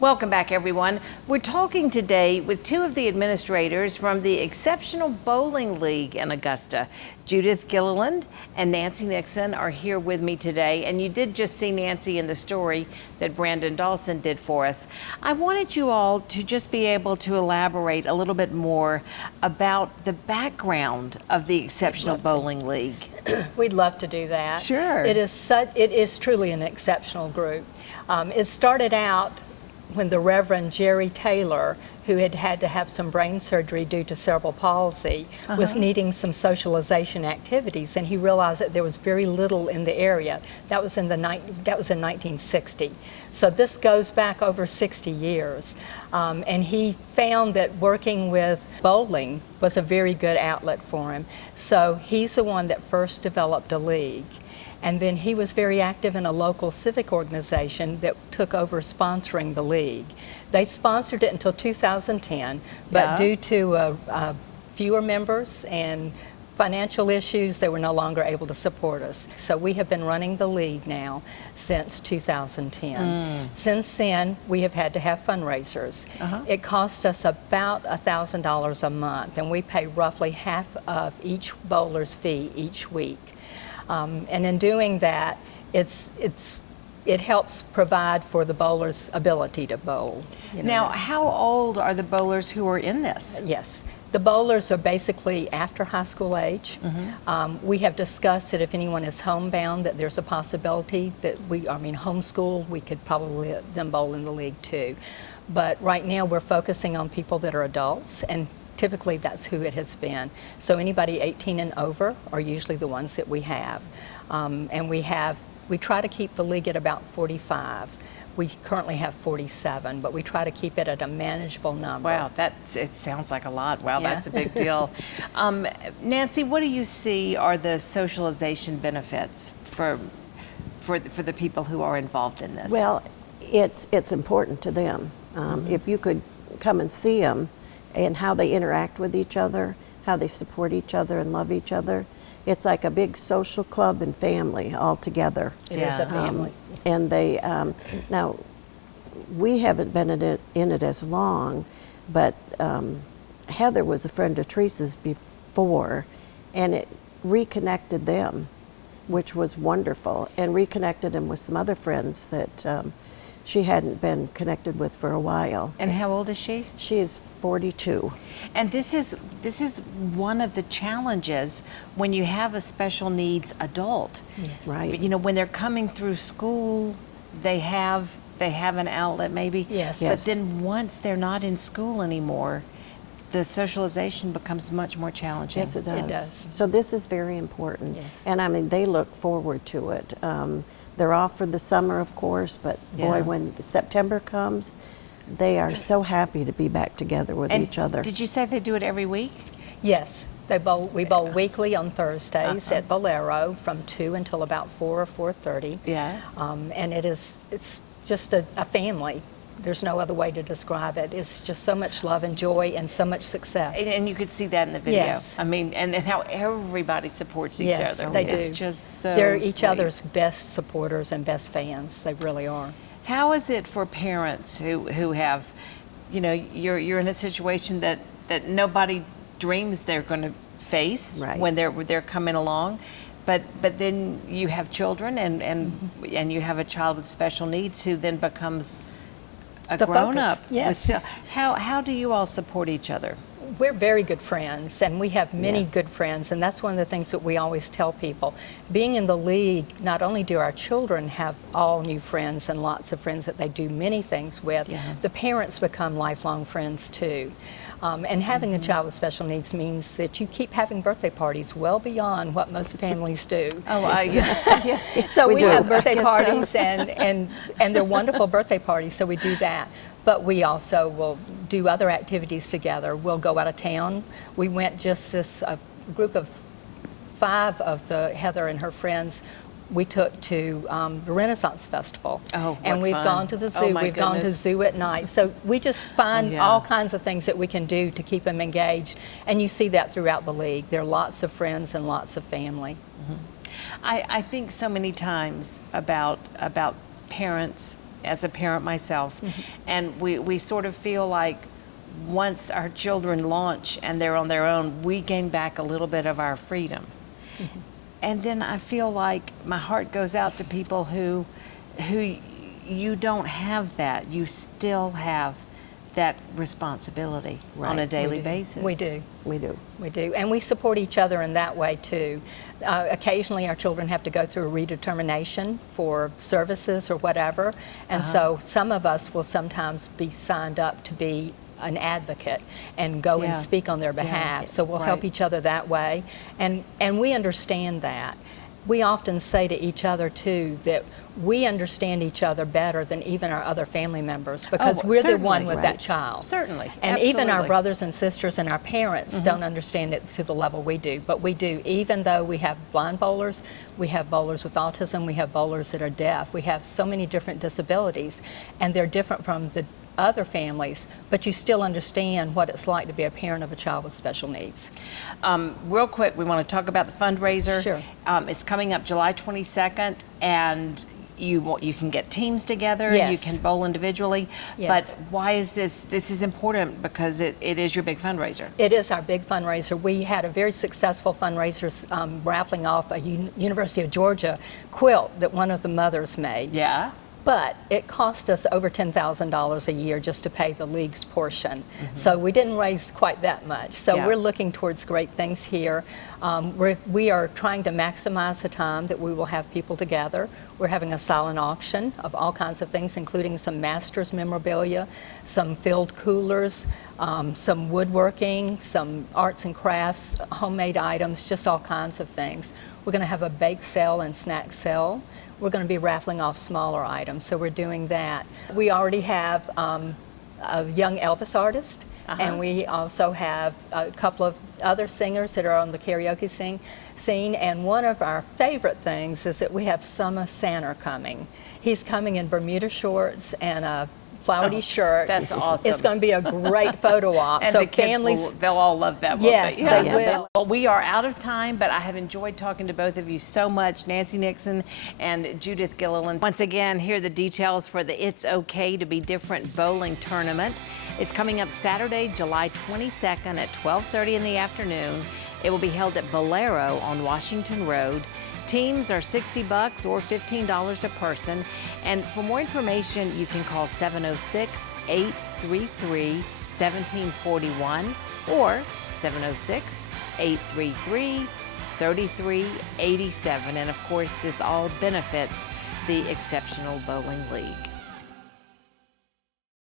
Welcome back, everyone. We're talking today with two of the administrators from the Exceptional Bowling League in Augusta. Judith Gilliland and Nancy Nixon are here with me today, and you did just see Nancy in the story that Brandon Dawson did for us. I wanted you all to just be able to elaborate a little bit more about the background of the Exceptional Bowling League. We'd love to do that. Sure. It is truly an exceptional group. It started out when the Reverend Jerry Taylor, who had to have some brain surgery due to cerebral palsy, was needing some socialization activities, and he realized that there was very little in the area. That was in 1960. So this goes back over 60 years. And he found that working with bowling was a very good outlet for him. So he's the one that first developed a league. And then he was very active in a local civic organization that took over sponsoring the league. They sponsored it until 2010, but due to fewer members and financial issues, they were no longer able to support us. So we have been running the league now since 2010. Since then, we have had to have fundraisers. It costs us about $1,000 a month, and we pay roughly half of each bowler's fee each week. And in doing that, it helps provide for the bowler's ability to bowl. Now, how old are the bowlers who are in this? Yes. The bowlers are basically after high school age. We have discussed that if anyone is homebound, that there's a possibility that homeschooled, we could probably let them bowl in the league too. But right now we're focusing on people that are adults, and typically that's who it has been. So anybody 18 and over are usually the ones that we have. And we try to keep the league at about 45. We currently have 47, but we try to keep it at a manageable number. Wow, it sounds like a lot. Wow, yeah. That's a big deal. Nancy, what do you see are the socialization benefits for the people who are involved in this? Well, it's important to them. If you could come and see them, and how they interact with each other, how they support each other and love each other. It's like a big social club and family all together. It is a family. And they, now, we haven't been in it as long, but Heather was a friend of Teresa's before, and it reconnected them, which was wonderful, and reconnected them with some other friends that she hadn't been connected with for a while. And how old is she? She is 42. And this is one of the challenges when you have a special needs adult. Yes. Right. But, you know, when they're coming through school, they have an outlet maybe. Yes. But then once they're not in school anymore, the socialization becomes much more challenging. Yes, it does. It does. So this is very important. Yes. And I mean, they look forward to it. They're off for the summer, of course, but boy, when September comes, they are so happy to be back together with each other. Did you say they do it every week? Yes. We bowl weekly on Thursdays at Bolero from 2 until about 4 or 4:30. Yeah. And it's just a family. There's no other way to describe it. It's just so much love and joy and so much success. And you could see that in the video. Yes. I mean, and how everybody supports each yes, other. They It's do. just so They're each sweet. other's best supporters and best fans. They really are. How is it for parents who have, you know, you're in a situation that nobody dreams they're going to face when they're coming along, but then you have children and you have a child with special needs who then becomes a grown-up. Yes. How do you all support each other? We're very good friends, and we have many good friends, and that's one of the things that we always tell people. Being in the league, not only do our children have all new friends and lots of friends that they do many things with, the parents become lifelong friends too. And having a child with special needs means that you keep having birthday parties well beyond what most families do. So we have birthday parties, and they're wonderful birthday parties, so we do that. But we also will do other activities together. We'll go out of town. We went just a group of 5 of Heather and her friends. We took to the Renaissance Festival. Oh, and we've fun. gone to the zoo. Oh, my we've gone to zoo at night. So we just find all kinds of things that we can do to keep them engaged. And you see that throughout the league. There are lots of friends and lots of family. I think so many times about parents as a parent myself, and we sort of feel like once our children launch and they're on their own, we gain back a little bit of our freedom. And then I feel like my heart goes out to people who you don't have that. You still have that responsibility on a daily basis. We do. We do. We do. And we support each other in that way too. Occasionally our children have to go through a redetermination for services or whatever. And so some of us will sometimes be signed up to be an advocate and go and speak on their behalf. So we'll help each other that way. And we understand that. We often say to each other too that we understand each other better than even our other family members, because we're the one with that child. Certainly. And even our Absolutely. brothers and sisters and our parents don't understand it to the level we do, but we do. Even though we have blind bowlers, we have bowlers with autism, we have bowlers that are deaf, we have so many different disabilities, and they're different from the other families, but you still understand what it's like to be a parent of a child with special needs. Real quick, we want to talk about the fundraiser. Sure. It's coming up July 22nd, and you can get teams together, you Yes. can bowl individually, Yes. but why is this is important? Because it is your big fundraiser. It is our big fundraiser. We had a very successful fundraiser raffling off a University of Georgia quilt that one of the mothers made. Yeah. But it cost us over $10,000 a year just to pay the league's portion. So we didn't raise quite that much. So Yeah. we're looking towards great things here. We are trying to maximize the time that we will have people together. We're having a silent auction of all kinds of things, including some Masters memorabilia, some filled coolers, some woodworking, some arts and crafts, homemade items, just all kinds of things. We're going to have a bake sale and snack sale. We're going to be raffling off smaller items, so we're doing that. We already have a young Elvis artist, and we also have a couple of other singers that are on the karaoke scene, and one of our favorite things is that we have Summer Santa coming. He's coming in Bermuda shorts and a flowery shirt. That's awesome. It's going to be a great photo op. And so the kids families, they'll all love that, won't yes, they? they will. Well, we are out of time, but I have enjoyed talking to both of you so much, Nancy Nixon and Judith Gilliland. Once again, here are the details for the It's Okay to Be Different bowling tournament. It's coming up Saturday, July 22nd at 12:30 in the afternoon. It will be held at Bolero on Washington Road. Teams are $60 or $15 a person. And for more information, you can call 706-833-1741 or 706-833-3387. And of course, this all benefits the Exceptional Bowling League.